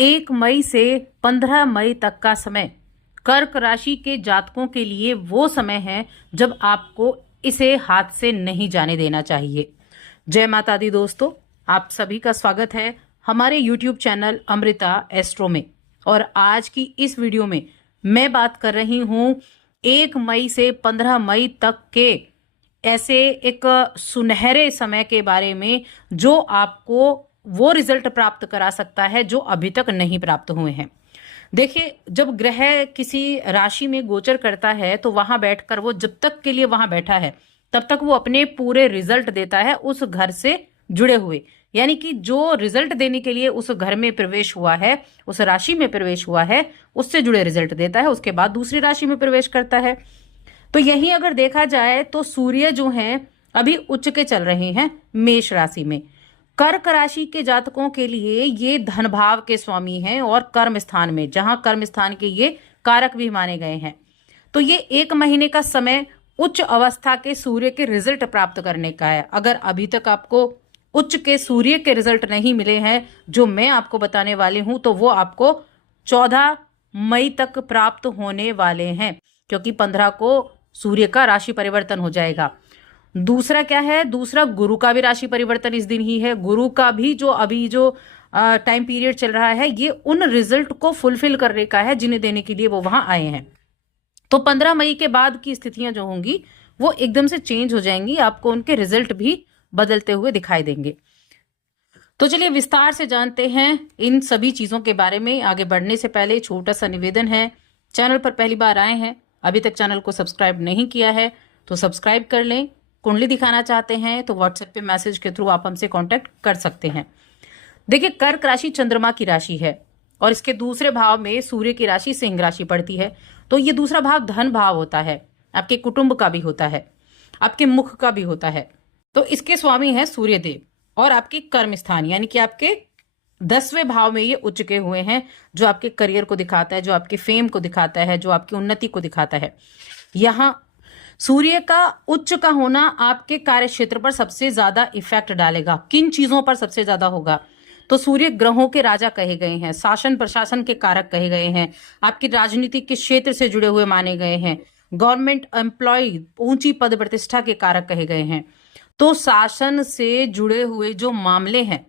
1 मई से 15 मई तक का समय कर्क राशि के जातकों के लिए वो समय है जब आपको इसे हाथ से नहीं जाने देना चाहिए। जय माता दी दोस्तों, आप सभी का स्वागत है हमारे YouTube चैनल अमृता एस्ट्रो में। और आज की इस वीडियो में मैं बात कर रही हूँ 1 मई से 15 मई तक के ऐसे एक सुनहरे समय के बारे में जो आपको वो रिजल्ट प्राप्त करा सकता है जो अभी तक नहीं प्राप्त हुए हैं। देखिए, जब ग्रह किसी राशि में गोचर करता है तो वहां बैठकर वो जब तक के लिए वहां बैठा है तब तक वो अपने पूरे रिजल्ट देता है उस घर से जुड़े हुए, यानी कि जो रिजल्ट देने के लिए उस घर में प्रवेश हुआ है, उस राशि में प्रवेश हुआ है, उससे जुड़े रिजल्ट देता है। उसके बाद दूसरी राशि में प्रवेश करता है। तो यही अगर देखा जाए तो सूर्य जो हैं अभी उच्च के चल रहे हैं मेष राशि में। कर्क राशि के जातकों के लिए ये धन भाव के स्वामी हैं और कर्म स्थान में, जहां कर्म स्थान के ये कारक भी माने गए हैं। तो ये 1 महीने का समय उच्च अवस्था के सूर्य के रिजल्ट प्राप्त करने का है। अगर अभी तक आपको उच्च के सूर्य के रिजल्ट नहीं मिले हैं जो मैं आपको बताने वाली हूं, तो वो आपको 14 मई तक प्राप्त होने वाले हैं, क्योंकि 15 को सूर्य का राशि परिवर्तन हो जाएगा। दूसरा क्या है, दूसरा गुरु का भी राशि परिवर्तन इस दिन ही है। गुरु का भी जो अभी जो टाइम पीरियड चल रहा है ये उन रिजल्ट को फुलफिल करने का है जिन्हें देने के लिए वो वहां आए हैं। तो 15 मई के बाद की स्थितियां जो होंगी वो एकदम से चेंज हो जाएंगी, आपको उनके रिजल्ट भी बदलते हुए दिखाई देंगे। तो चलिए विस्तार से जानते हैं इन सभी चीजों के बारे में। आगे बढ़ने से पहले छोटा सा निवेदन है, चैनल पर पहली बार आए हैं, अभी तक चैनल को सब्सक्राइब नहीं किया है तो सब्सक्राइब कर लें। कुंडली दिखाना चाहते हैं तो व्हाट्सएप पे मैसेज के थ्रू आप हमसे कांटेक्ट कर सकते हैं। देखिए, कर्क राशि चंद्रमा की राशि है और इसके दूसरे भाव में सूर्य की राशि सिंह राशि पड़ती है। तो ये दूसरा भाव धन भाव होता है, आपके कुटुंब का भी होता है, आपके मुख का भी होता है। तो इसके स्वामी है सूर्य देव और आपके कर्म स्थान यानी कि आपके 10वें भाव में ये उच्च के हुए हैं, जो आपके करियर को दिखाता है, जो आपके फेम को दिखाता है, जो आपकी उन्नति को दिखाता है। यहाँ सूर्य का उच्च का होना आपके कार्य क्षेत्र पर सबसे ज्यादा इफेक्ट डालेगा। किन चीजों पर सबसे ज्यादा होगा, तो सूर्य ग्रहों के राजा कहे गए हैं, शासन प्रशासन के कारक कहे गए हैं, आपकी राजनीति के क्षेत्र से जुड़े हुए माने गए हैं, गवर्नमेंट एम्प्लॉय ऊंची पद प्रतिष्ठा के कारक कहे गए हैं। तो शासन से जुड़े हुए जो मामले हैं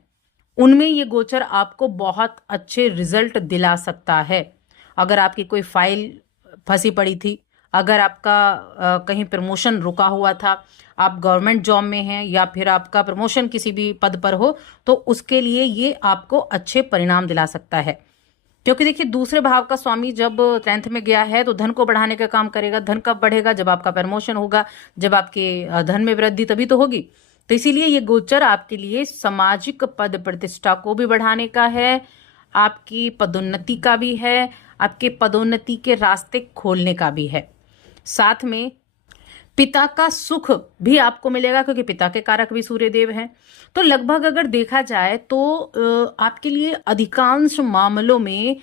उनमें ये गोचर आपको बहुत अच्छे रिजल्ट दिला सकता है। अगर आपकी कोई फाइल फंसी पड़ी थी, अगर आपका कहीं प्रमोशन रुका हुआ था, आप गवर्नमेंट जॉब में हैं या फिर आपका प्रमोशन किसी भी पद पर हो, तो उसके लिए ये आपको अच्छे परिणाम दिला सकता है। क्योंकि देखिए, दूसरे भाव का स्वामी जब 10th में गया है तो धन को बढ़ाने का काम करेगा। धन कब बढ़ेगा, जब आपका प्रमोशन होगा, जब आपके धन में वृद्धि, तभी तो होगी। तो इसीलिए ये गोचर आपके लिए सामाजिक पद प्रतिष्ठा को भी बढ़ाने का है, आपकी पदोन्नति का भी है, आपके पदोन्नति के रास्ते खोलने का भी है। साथ में पिता का सुख भी आपको मिलेगा, क्योंकि पिता के कारक भी सूर्य देव हैं। तो लगभग अगर देखा जाए तो आपके लिए अधिकांश मामलों में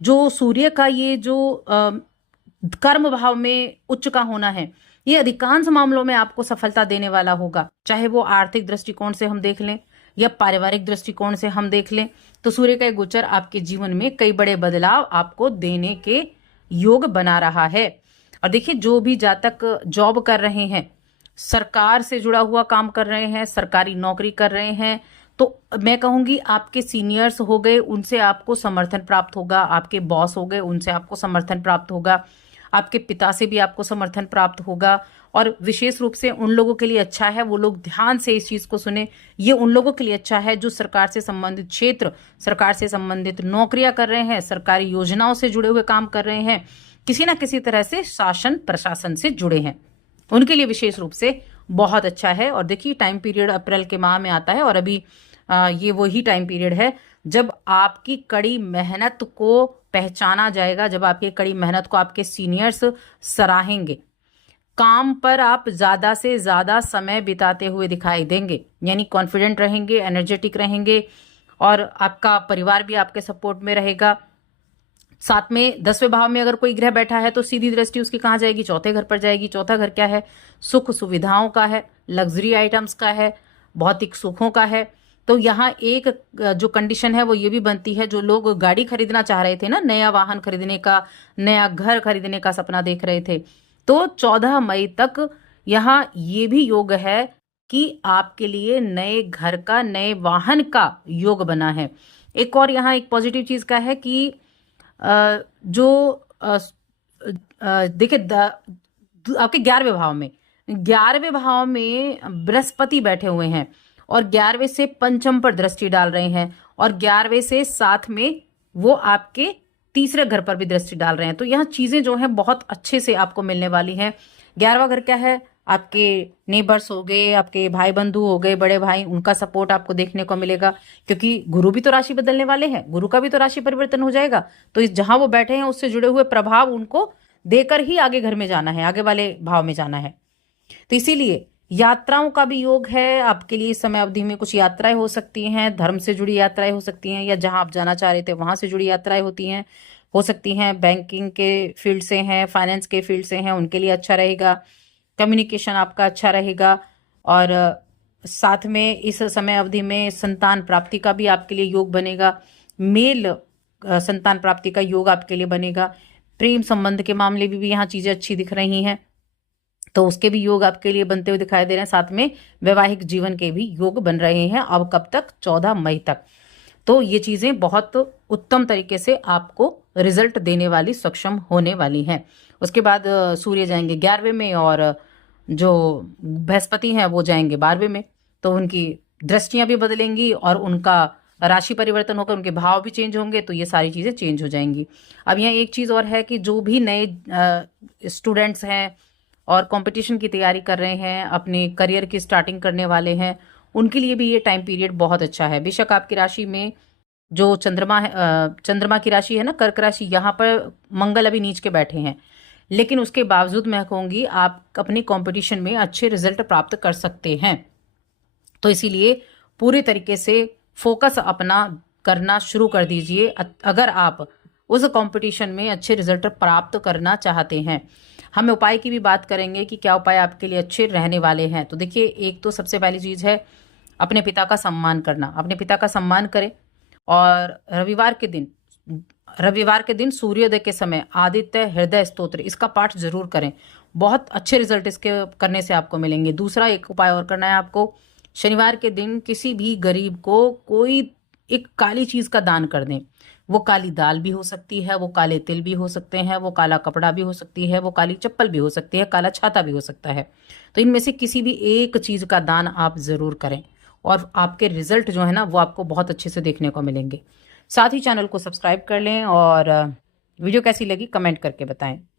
जो सूर्य का ये जो कर्म भाव में उच्च का होना है, ये अधिकांश मामलों में आपको सफलता देने वाला होगा। चाहे वो आर्थिक दृष्टिकोण से हम देख लें या पारिवारिक दृष्टिकोण से हम देख लें, तो सूर्य का गोचर आपके जीवन में कई बड़े बदलाव आपको देने के योग बना रहा है। और देखिए, जो भी जातक जॉब कर रहे हैं, सरकार से जुड़ा हुआ काम कर रहे हैं, सरकारी नौकरी कर रहे हैं, तो मैं कहूंगी आपके सीनियर्स हो गए, उनसे आपको समर्थन प्राप्त होगा, आपके बॉस हो गए, उनसे आपको समर्थन प्राप्त होगा, आपके पिता से भी आपको समर्थन प्राप्त होगा। और विशेष रूप से उन लोगों के लिए अच्छा है, वो लोग ध्यान से इस चीज को सुने, ये उन लोगों के लिए अच्छा है जो सरकार से संबंधित क्षेत्र, सरकार से संबंधित नौकरियां कर रहे हैं, सरकारी योजनाओं से जुड़े हुए काम कर रहे हैं, किसी ना किसी तरह से शासन प्रशासन से जुड़े हैं, उनके लिए विशेष रूप से बहुत अच्छा है। और देखिए, टाइम पीरियड अप्रैल के माह में आता है और अभी ये वही टाइम पीरियड है जब आपकी कड़ी मेहनत को पहचाना जाएगा, जब आपकी कड़ी मेहनत को आपके सीनियर्स सराहेंगे। काम पर आप ज्यादा से ज्यादा समय बिताते हुए दिखाई देंगे, यानी कॉन्फिडेंट रहेंगे, एनर्जेटिक रहेंगे और आपका परिवार भी आपके सपोर्ट में रहेगा। साथ में 10वें भाव में अगर कोई ग्रह बैठा है तो सीधी दृष्टि उसकी कहाँ जाएगी, चौथे घर पर जाएगी। चौथा घर क्या है, सुख सुविधाओं का है, लग्जरी आइटम्स का है, भौतिक सुखों का है। तो यहाँ एक जो कंडीशन है वो ये भी बनती है, जो लोग गाड़ी खरीदना चाह रहे थे ना, नया वाहन खरीदने का, नया घर खरीदने का सपना देख रहे थे, तो 14 मई तक यहाँ ये भी योग है कि आपके लिए नए घर का, नए वाहन का योग बना है। एक और यहाँ एक पॉजिटिव चीज का है कि जो देखिए आपके 11वें भाव में बृहस्पति बैठे हुए हैं और 11वें से पंचम पर दृष्टि डाल रहे हैं और 11वें से साथ में वो आपके तीसरे घर पर भी दृष्टि डाल रहे हैं। तो यहाँ चीजें जो हैं बहुत अच्छे से आपको मिलने वाली हैं। 11वां घर क्या है? आपके नेबर्स हो गए, आपके भाई बंधु हो गए, बड़े भाई, उनका सपोर्ट आपको देखने को मिलेगा, क्योंकि गुरु भी तो राशि बदलने वाले हैं, गुरु का भी तो राशि परिवर्तन हो जाएगा। तो इस जहां वो बैठे हैं उससे जुड़े हुए प्रभाव उनको देकर ही आगे घर में जाना है, आगे वाले भाव में जाना है। तो इसीलिए यात्राओं का भी योग है आपके लिए। इस समय अवधि में कुछ यात्राएं हो सकती हैं, धर्म से जुड़ी यात्राएं हो सकती हैं, या जहां आप जाना चाह रहे थे वहां से जुड़ी यात्राएं हो सकती हैं। बैंकिंग के फील्ड से हैं, फाइनेंस के फील्ड से हैं, उनके लिए अच्छा रहेगा। कम्युनिकेशन आपका अच्छा रहेगा और साथ में इस समय अवधि में संतान प्राप्ति का भी आपके लिए योग बनेगा। मेल संतान प्राप्ति का योग आपके लिए बनेगा। प्रेम संबंध के मामले में भी यहाँ चीजें अच्छी दिख रही हैं, तो उसके भी योग आपके लिए बनते हुए दिखाई दे रहे हैं। साथ में वैवाहिक जीवन के भी योग बन रहे हैं। अब कब तक? 14 मई तक। तो ये चीजें बहुत उत्तम तरीके से आपको रिजल्ट देने वाली, सक्षम होने वाली हैं। उसके बाद सूर्य जाएंगे 11वें में और जो बृहस्पति हैं वो जाएंगे 12वें में, तो उनकी दृष्टियां भी बदलेंगी और उनका राशि परिवर्तन होकर उनके भाव भी चेंज होंगे, तो ये सारी चीजें चेंज हो जाएंगी। अब यहाँ एक चीज और है कि जो भी नए स्टूडेंट्स हैं और कंपटीशन की तैयारी कर रहे हैं, अपने करियर की स्टार्टिंग करने वाले हैं, उनके लिए भी ये टाइम पीरियड बहुत अच्छा है। बेशक आपकी राशि में जो चंद्रमा है, चंद्रमा की राशि है ना, कर्क राशि, यहाँ पर मंगल अभी नीच के बैठे हैं, लेकिन उसके बावजूद मैं कहूँगी आप अपनी कंपटीशन में अच्छे रिजल्ट प्राप्त कर सकते हैं। तो इसीलिए पूरे तरीके से फोकस अपना करना शुरू कर दीजिए अगर आप उस कंपटीशन में अच्छे रिजल्ट प्राप्त करना चाहते हैं। हम उपाय की भी बात करेंगे कि क्या उपाय आपके लिए अच्छे रहने वाले हैं। तो देखिए, एक तो सबसे पहली चीज है अपने पिता का सम्मान करना। अपने पिता का सम्मान करें और रविवार के दिन सूर्योदय के समय आदित्य हृदय स्तोत्र इसका पाठ जरूर करें। बहुत अच्छे रिजल्ट इसके करने से आपको मिलेंगे। दूसरा एक उपाय और करना है आपको, शनिवार के दिन किसी भी गरीब को कोई एक काली चीज का दान कर दें। वो काली दाल भी हो सकती है, वो काले तिल भी हो सकते हैं, वो काला कपड़ा भी हो सकती है, वो काली चप्पल भी हो सकती है, काला छाता भी हो सकता है। तो इनमें से किसी भी एक चीज का दान आप जरूर करें और आपके रिजल्ट जो है ना वो आपको बहुत अच्छे से देखने को मिलेंगे। साथ ही चैनल को सब्सक्राइब कर लें और वीडियो कैसी लगी कमेंट करके बताएं।